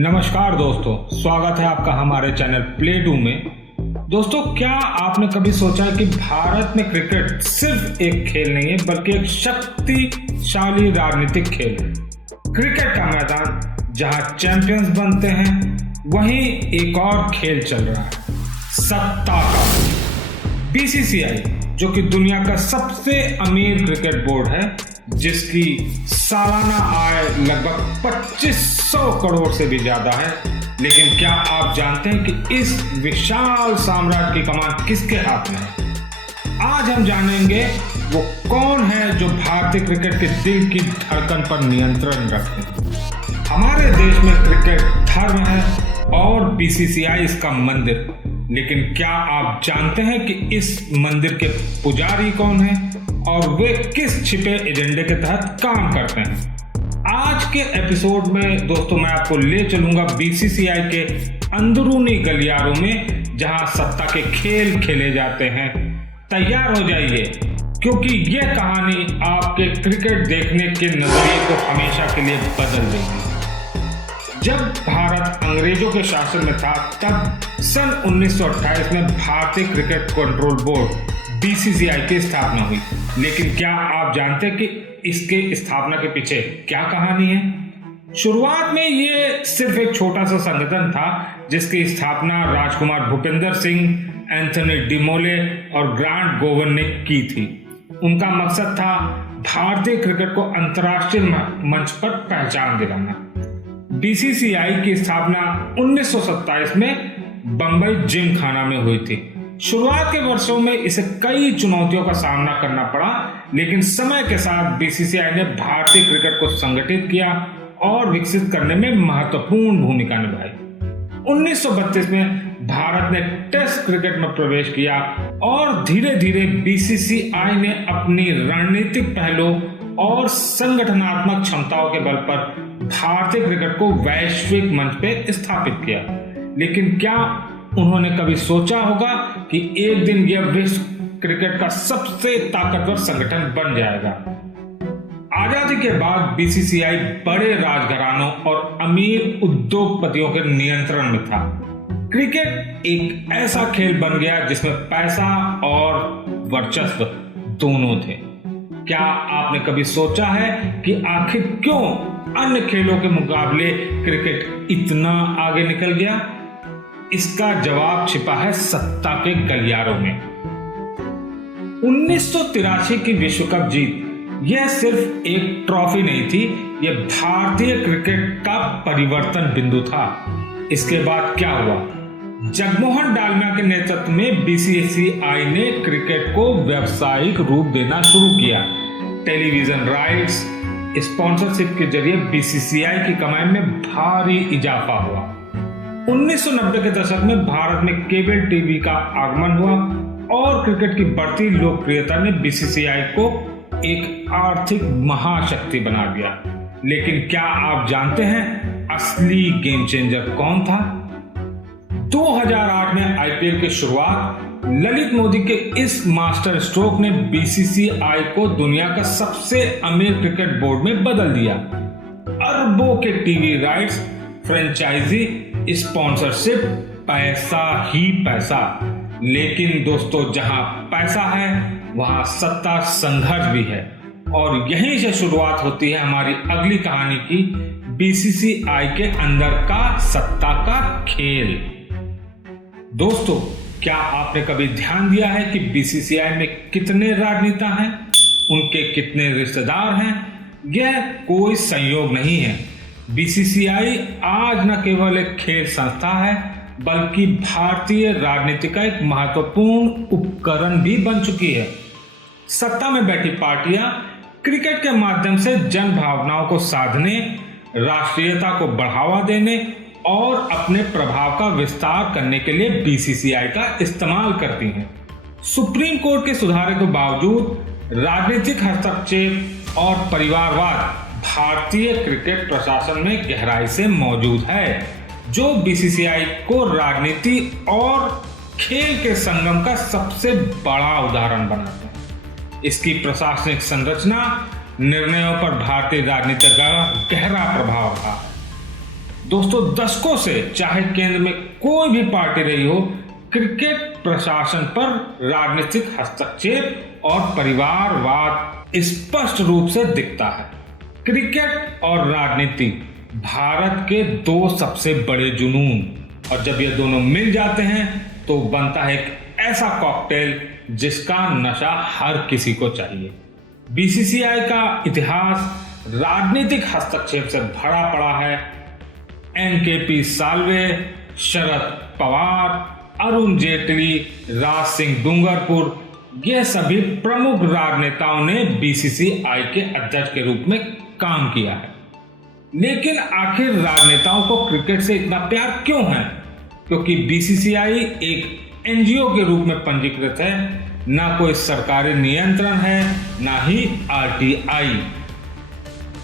नमस्कार दोस्तों, स्वागत है आपका हमारे चैनल प्ले टू में। दोस्तों, क्या आपने कभी सोचा कि भारत में क्रिकेट सिर्फ एक खेल नहीं है बल्कि एक शक्तिशाली राजनीतिक खेल है। क्रिकेट का मैदान जहां चैंपियंस बनते हैं, वहीं एक और खेल चल रहा है, सत्ता का। बीसीसीआई, जो कि दुनिया का सबसे अमीर क्रिकेट बोर्ड है, जिसकी सालाना आय लगभग 2500 करोड़ से भी ज्यादा है, लेकिन क्या आप जानते हैं कि इस विशाल साम्राज्य की कमान किसके हाथ में है? आज हम जानेंगे वो कौन है जो भारतीय क्रिकेट के दिल की धड़कन पर नियंत्रण रखते हैं। हमारे देश में क्रिकेट धर्म है और बीसीसीआई इसका मंदिर, लेकिन क्या आप जानते हैं कि इस मंदिर के पुजारी कौन है और वे किस छिपे एजेंडे के तहत काम करते हैं? आज के एपिसोड में दोस्तों मैं आपको ले चलूंगा बीसीसीआई के अंदरूनी गलियारों में, जहां सत्ता के खेल खेले जाते हैं। तैयार हो जाइए, क्योंकि यह कहानी आपके क्रिकेट देखने के नजरिए को हमेशा के लिए बदल देगी। जब भारत अंग्रेजों के शासन में था, तब सन 1928 में भारतीय क्रिकेट कंट्रोल बोर्ड बीसीसीआई की स्थापना हुई। लेकिन क्या आप जानते हैं कि इसके स्थापना के पीछे क्या कहानी है? शुरुआत में ये सिर्फ एक छोटा सा संगठन था, जिसकी स्थापना राजकुमार भूपेंद्र सिंह, एंथनी डिमोले और ग्रांट गोवन ने की थी। उनका मकसद था भारतीय क्रिकेट को अंतर्राष्ट्रीय मंच पर पहचान दिलाना। बीसीसीआई की स्थापना 1927 में बंबई जिम खाना में हुई थी। शुरुआत के वर्षों में इसे कई चुनौतियों का सामना करना पड़ा, लेकिन समय के साथ बीसीसीआई ने भारतीय क्रिकेट को संगठित किया और विकसित करने में महत्वपूर्ण भूमिका निभाई। 1932 में भारत ने टेस्ट क्रिकेट में प्रवेश किया और धीरे धीरे बीसीसीआई ने अपनी रणनीतिक पहलों और संगठनात्मक क्षमताओं के बल पर भारतीय क्रिकेट को वैश्विक मंच पे स्थापित किया। लेकिन क्या उन्होंने कभी सोचा होगा कि एक दिन यह विश्व क्रिकेट का सबसे ताकतवर संगठन बन जाएगा? आजादी के बाद बीसीसीआई बड़े राजघरानों और अमीर उद्योगपतियों के नियंत्रण में था। क्रिकेट एक ऐसा खेल बन गया जिसमें पैसा और वर्चस्व दोनों थे। क्या आपने कभी सोचा है कि आखिर क्यों अन्य खेलों के मुकाबले क्रिकेट इतना आगे निकल गया? इसका जवाब छिपा है सत्ता के गलियारों में। 1983 की विश्व कप जीत यह सिर्फ एक ट्रॉफी नहीं थी, यह भारतीय क्रिकेट का परिवर्तन बिंदु था। इसके बाद क्या हुआ? जगमोहन डालमिया के नेतृत्व में बीसीसीआई ने क्रिकेट को व्यावसायिक रूप देना शुरू किया। टेलीविजन राइट्स, स्पॉन्सरशिप के जरिए बीसीसीआई की कमाई में भारी इजाफा हुआ। 1990 के दशक में भारत में केबल टीवी का आगमन हुआ और क्रिकेट की बढ़ती लोकप्रियता ने बीसीसीआई को एक आर्थिक महाशक्ति बना दिया। लेकिन क्या आप जानते हैं असली गेम चेंजर कौन था? 2008 में आईपीएल की शुरुआत ललित मोदी के इस मास्टर स्ट्रोक ने बीसीसीआई को दुनिया का सबसे अमीर क्रिकेट बोर्ड में बदल दिया। अरबों के टीवी राइट्स, फ्रेंचाइजी, स्पॉन्सरशिप, पैसा ही पैसा। लेकिन दोस्तों, जहां पैसा है वहां सत्ता संघर्ष भी है, और यहीं से शुरुआत होती है हमारी अगली कहानी की, बीसीसीआई के अंदर का सत्ता का खेल। दोस्तों, क्या आपने कभी ध्यान दिया है कि बीसीसीआई में कितने राजनेता हैं, उनके कितने रिश्तेदार हैं? यह कोई संयोग नहीं है। बीसीसीआई आज न केवल एक खेल संस्था है, बल्कि भारतीय राजनीति का एक महत्वपूर्ण उपकरण भी बन चुकी है। सत्ता में बैठी पार्टियां क्रिकेट के माध्यम से जन भावनाओं को साधने, राष्ट्रीयता को बढ़ावा देने और अपने प्रभाव का विस्तार करने के लिए बीसीसीआई का इस्तेमाल करती हैं। सुप्रीम कोर्ट के सुधारों के बावजूद राजनीतिक हस्तक्षेप और परिवारवाद भारतीय क्रिकेट प्रशासन में गहराई से मौजूद है, जो बीसीसीआई को राजनीति और खेल के संगम का सबसे बड़ा उदाहरण बनाता है। इसकी प्रशासनिक संरचना निर्णयों पर भारतीय राजनीति का गहरा प्रभाव था। दोस्तों दशकों से चाहे केंद्र में कोई भी पार्टी रही हो, क्रिकेट प्रशासन पर राजनीतिक हस्तक्षेप और परिवारवाद स्पष्ट रूप से दिखता है। क्रिकेट और राजनीति भारत के दो सबसे बड़े जुनून, और जब ये दोनों मिल जाते हैं तो बनता है एक ऐसा कॉकटेल जिसका नशा हर किसी को चाहिए। बीसीसीआई का इतिहास राजनीतिक हस्तक्षेप से भरा पड़ा है। एनकेपी साल्वे, शरद पवार, अरुण जेटली, राज सिंह डूंगरपुर, ये सभी प्रमुख राजनेताओं ने बीसीसीआई के अध्यक्ष के रूप में काम किया है। लेकिन आखिर राजनेताओं को क्रिकेट से इतना प्यार क्यों है? क्योंकि बीसीसीआई एक एनजीओ के रूप में पंजीकृत है, ना कोई सरकारी नियंत्रण है, ना ही आरटीआई।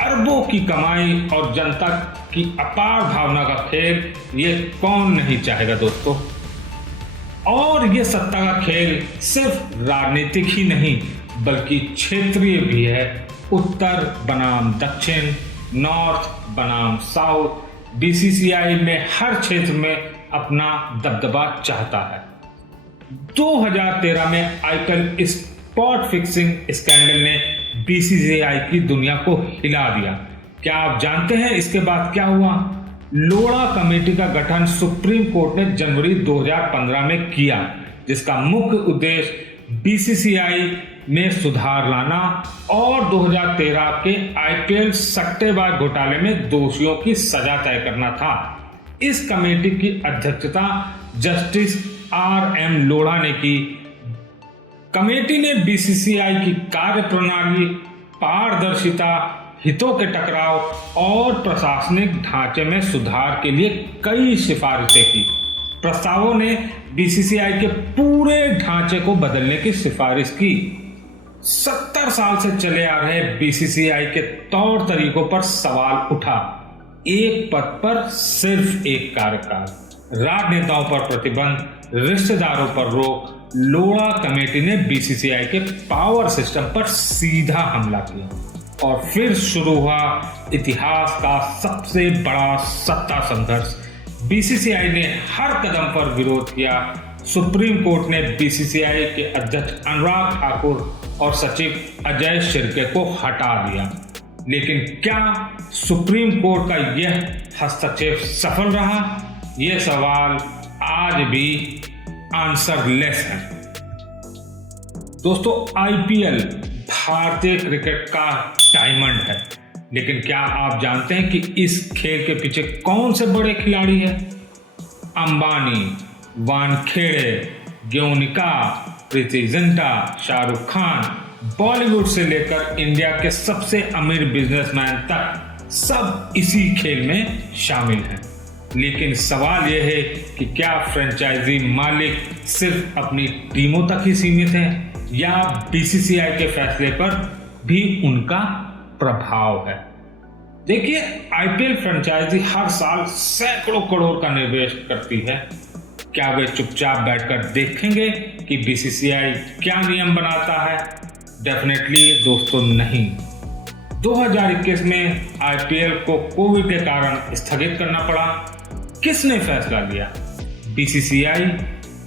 अरबों की कमाई और जनता की अपार भावना का खेल, ये कौन नहीं चाहेगा दोस्तों। और ये सत्ता का खेल सिर्फ राजनीतिक ही नहीं बल्कि क्षेत्रीय भी है। उत्तर बनाम दक्षिण, नॉर्थ बनाम साउथ, बीसीसीआई में हर क्षेत्र में अपना दबदबा चाहता है। 2013 में आईपीएल स्पॉट फिक्सिंग स्कैंडल ने बीसीसीआई की दुनिया को हिला दिया। क्या आप जानते हैं इसके बाद क्या हुआ? लोढ़ा कमेटी का गठन सुप्रीम कोर्ट ने जनवरी 2015 में किया, जिसका मुख्य उद्देश्य बीसीसीआई में सुधार लाना और 2013 के आईपीएल सट्टेबाज घोटाले में दोषियों की सजा तय करना था। इस कमेटी की अध्यक्षता जस्टिस आर.एम. लोढ़ा ने की। कमेटी ने बीसीसीआई की कार्यप्रणाली, पारदर्शिता, हितों के टकराव और प्रशासनिक ढांचे में सुधार के लिए कई सिफारिशें की। प्रस्तावों ने बीसीसीआई के पूरे ढांचे को बदलने की सिफारिश की। 70 साल से चले आ रहे बीसीसीआई के तौर तरीकों पर सवाल उठा। एक पद पर सिर्फ एक कार्यकाल, राजनेताओं पर प्रतिबंध, रिश्तेदारों पर रोक। लोढ़ा कमेटी ने बीसीसीआई के पावर सिस्टम पर सीधा हमला किया और फिर शुरू हुआ इतिहास का सबसे बड़ा सत्ता संघर्ष। बीसीसीआई ने हर कदम पर विरोध किया। सुप्रीम कोर्ट ने बीसीसीआई के अध्यक्ष अनुराग ठाकुर और सचिव अजय शिर्के को हटा दिया। लेकिन क्या सुप्रीम कोर्ट का यह हस्तक्षेप सफल रहा? यह सवाल आज भी आंसरलेस है। दोस्तों, आईपीएल भारतीय क्रिकेट का डायमंड है, लेकिन क्या आप जानते हैं कि इस खेल के पीछे कौन से बड़े खिलाड़ी हैं? अंबानी, वानखेड़े, ग्योनिका, प्रीति जिंटा, शाहरुख खान, बॉलीवुड से लेकर इंडिया के सबसे अमीर बिजनेसमैन तक सब इसी खेल में शामिल हैं। लेकिन सवाल यह है कि क्या फ्रेंचाइजी मालिक सिर्फ अपनी टीमों तक ही सीमित हैं या बीसीसीआई के फैसले पर भी उनका प्रभाव है? देखिए, आईपीएल फ्रेंचाइजी हर साल सैकड़ों करोड़ का निवेश करती है। क्या वे चुपचाप बैठकर देखेंगे कि बीसीसीआई क्या नियम बनाता है? डेफिनेटली दोस्तों नहीं। 2021 में आईपीएल को कोविड के कारण स्थगित करना पड़ा। किसने फैसला लिया, बीसीसीआई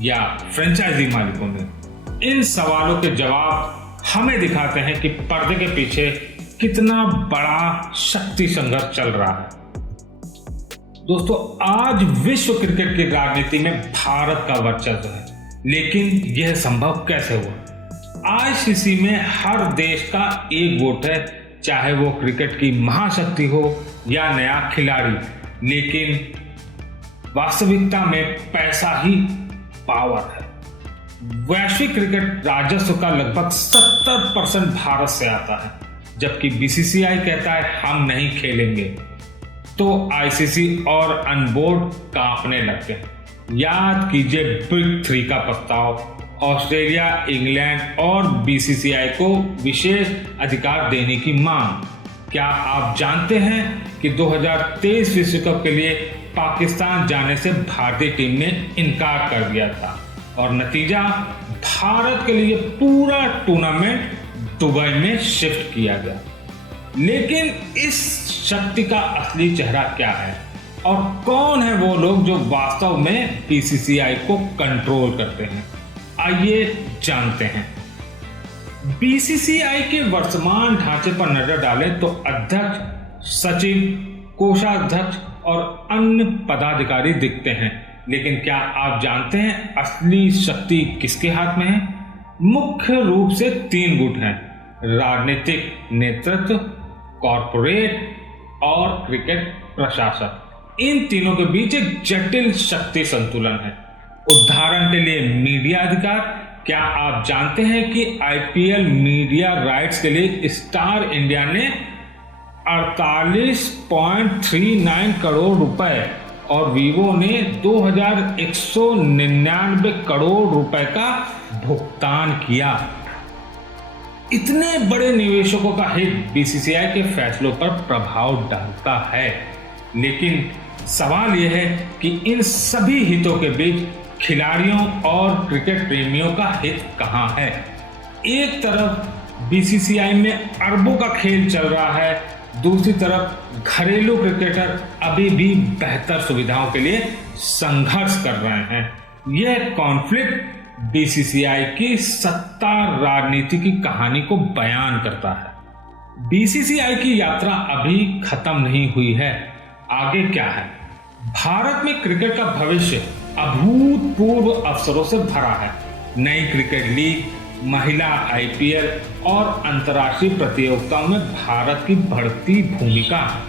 या फ्रेंचाइजी मालिकों ने? इन सवालों के जवाब हमें दिखाते हैं कि पर्दे के पीछे कितना बड़ा शक्ति संघर्ष चल रहा है। दोस्तों, आज विश्व क्रिकेट की राजनीति में भारत का वर्चस्व है, लेकिन यह संभव कैसे हुआ? आईसीसी में हर देश का एक वोट है, चाहे वो क्रिकेट की महाशक्ति हो या नया खिलाड़ी। लेकिन वास्तविकता में पैसा ही पावर है। वैश्विक क्रिकेट राजस्व का लगभग 70% भारत से आता है, जबकि बीसीसीआई कहता है हम नहीं खेलेंगे, तो आईसीसी और अनबोर्ड कांपने लगते हैं। याद कीजिए बिग 3 का प्रस्ताव, ऑस्ट्रेलिया, इंग्लैंड और बीसीसीआई को विशेष अधिकार देने की मांग। क्या आप जानते हैं कि 2023 विश्व कप के लिए पाकिस्तान जाने से भारतीय टीम ने इनकार कर दिया था और नतीजा भारत के लिए पूरा टूर्नामेंट दुबई में शिफ्ट किया गया। लेकिन इस शक्ति का असली चेहरा क्या है? और कौन है वो लोग जो वास्तव में बीसीसीआई को कंट्रोल करते हैं, आइए जानते हैं। बीसीसीआई के वर्तमान ढांचे पर नजर डालें तो अध्यक्ष, सचिव, कोषाध्यक्ष और अन्य पदाधिकारी दिखते हैं, लेकिन क्या आप जानते हैं असली शक्ति किसके हाथ में है? मुख्य रूप से 3 गुट हैं: राजनीतिक नेतृत्व, कॉरपोरेट और क्रिकेट प्रशासन। इन तीनों के बीच एक जटिल शक्ति संतुलन है। उदाहरण के लिए मीडिया अधिकार। क्या आप जानते हैं कि आईपीएल मीडिया राइट्स के लिए स्टार इंडिया ने 48.39 करोड़ रुपए और वीवो ने 2199 करोड़ रुपए का भुगतान किया। इतने बड़े निवेशकों का हित बीसीसीआई के फैसलों पर प्रभाव डालता है, लेकिन सवाल यह है कि इन सभी हितों के बीच खिलाड़ियों और क्रिकेट प्रेमियों का हित कहां है? एक तरफ बीसीसीआई में अरबों का खेल चल रहा है, दूसरी तरफ घरेलू क्रिकेटर अभी भी बेहतर सुविधाओं के लिए संघर्ष कर रहे हैं। यह कॉन्फ्लिक्ट बीसीसीआई की सत्ता राजनीति की कहानी को बयान करता है। बीसीसीआई की यात्रा अभी खत्म नहीं हुई है। आगे क्या है? भारत में क्रिकेट का भविष्य अभूतपूर्व अवसरों से भरा है। नई क्रिकेट लीग, महिला आईपीएल और अंतर्राष्ट्रीय प्रतियोगिताओं में भारत की बढ़ती भूमिका है।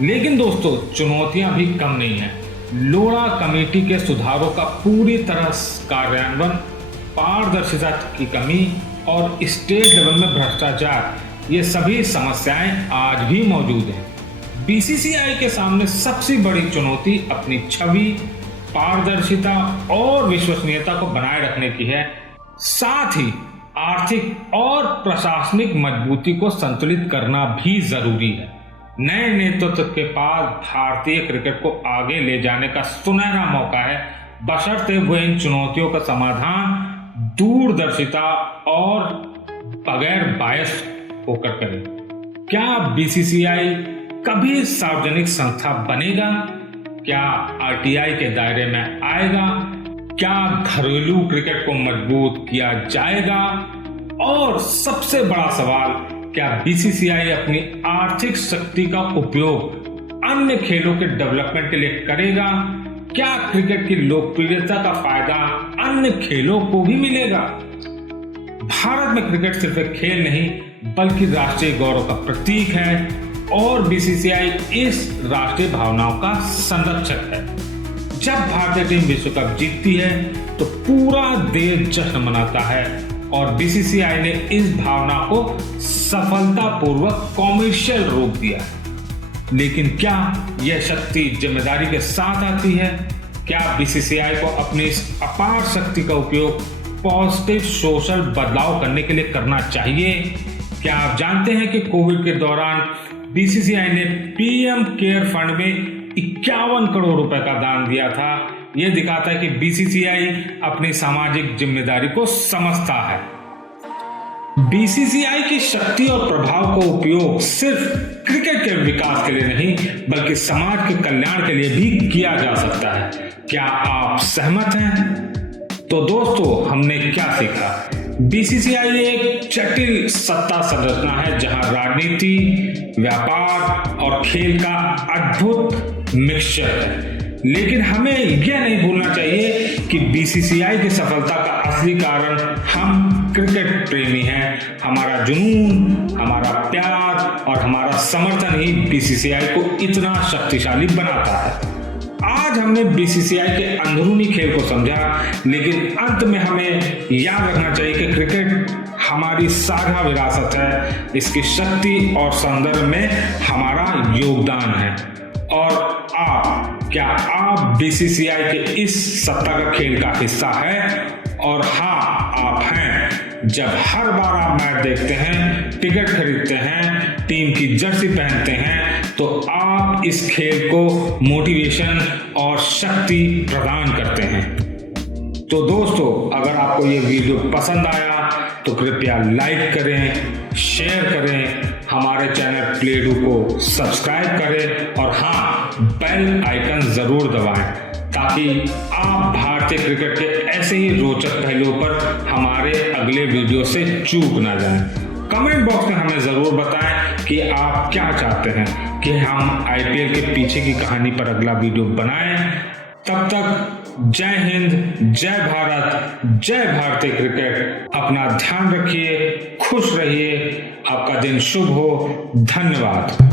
लेकिन दोस्तों, चुनौतियां भी कम नहीं है। लोढ़ा कमेटी के सुधारों का पूरी तरह कार्यान्वयन, पारदर्शिता की कमी और स्टेट लेवल में भ्रष्टाचार, ये सभी समस्याएं आज भी मौजूद हैं। बीसीसीआई के सामने सबसे बड़ी चुनौती अपनी छवि, पारदर्शिता और विश्वसनीयता को बनाए रखने की है। साथ ही आर्थिक और प्रशासनिक मजबूती को संतुलित करना भी जरूरी है। नए नेतृत्व के पास भारतीय क्रिकेट को आगे ले जाने का सुनहरा मौका है, बशर्ते हुए इन चुनौतियों का समाधान दूरदर्शिता और बगैर बायस होकर करें। क्या बीसीसीआई कभी सार्वजनिक संस्था बनेगा? क्या आरटीआई के दायरे में आएगा? क्या घरेलू क्रिकेट को मजबूत किया जाएगा? और सबसे बड़ा सवाल, क्या बीसीसीआई अपनी आर्थिक शक्ति का उपयोग अन्य खेलों के डेवलपमेंट के लिए करेगा? क्या क्रिकेट की लोकप्रियता का फायदा अन्य खेलों को भी मिलेगा? भारत में क्रिकेट सिर्फ एक खेल नहीं बल्कि राष्ट्रीय गौरव का प्रतीक है और बीसीसीआई इस राष्ट्रीय भावनाओं का संरक्षक है। जब भारतीय टीम विश्व कप जीतती है तो पूरा देश जश्न मनाता है और बीसीसीआई ने इस भावना को सफलतापूर्वक कॉमर्शियल रूप दिया है। लेकिन क्या यह शक्ति जिम्मेदारी के साथ आती है? क्या बीसीसीआई को अपनी इस अपार शक्ति का उपयोग पॉजिटिव सोशल बदलाव करने के लिए करना चाहिए? क्या आप जानते हैं कि कोविड के दौरान बीसीसीआई ने पीएम केयर फंड में 51 करोड़ रुपए का दान दिया था? यह दिखाता है कि बीसीसीआई अपनी सामाजिक जिम्मेदारी को समझता है। बीसीसीआई की शक्ति और प्रभाव का उपयोग सिर्फ क्रिकेट के विकास के लिए नहीं बल्कि समाज के कल्याण के लिए भी किया जा सकता है। क्या आप सहमत हैं? तो दोस्तों, हमने क्या सीखा? बीसीसीआई एक जटिल सत्ता संरचना है जहां राजनीति, व्यापार और खेल का अद्भुत मिक्सचर है। लेकिन हमें यह नहीं भूलना चाहिए कि बीसीसीआई की सफलता का असली कारण हम क्रिकेट प्रेमी हैं। हमारा जुनून, हमारा प्यार और हमारा समर्थन ही बीसीसीआई को इतना शक्तिशाली बनाता है। आज हमने बीसीसीआई के अंदरूनी खेल को समझा, लेकिन अंत में हमें याद रखना चाहिए कि क्रिकेट हमारी साझा विरासत है, इसकी शक्ति और सौंदर्य में हमारा योगदान है। और क्या आप बीसीसीआई के इस सत्ता का खेल का हिस्सा है? और हाँ, आप हैं। जब हर बार आप मैच देखते हैं, टिकट खरीदते हैं, टीम की जर्सी पहनते हैं, तो आप इस खेल को मोटिवेशन और शक्ति प्रदान करते हैं। तो दोस्तों, अगर आपको ये वीडियो पसंद आया तो कृपया लाइक करें, शेयर करें हमारे चैनल प्लेडू को सब्सक्राइब करें और हाँ, बेल आइकन जरूर दबाएं ताकि आप भारतीय क्रिकेट के ऐसे ही रोचक पहलुओं पर हमारे अगले वीडियो से चूक ना जाएं। कमेंट बॉक्स में हमें जरूर बताएं कि आप क्या चाहते हैं कि हम आईपीएल के पीछे की कहानी पर अगला वीडियो बनाएं। तब तक जय हिंद, जय भारत, जय भारतीय क्रिकेट। अपना ध्यान रखिए, खुश रहिए, आपका दिन शुभ हो। धन्यवाद।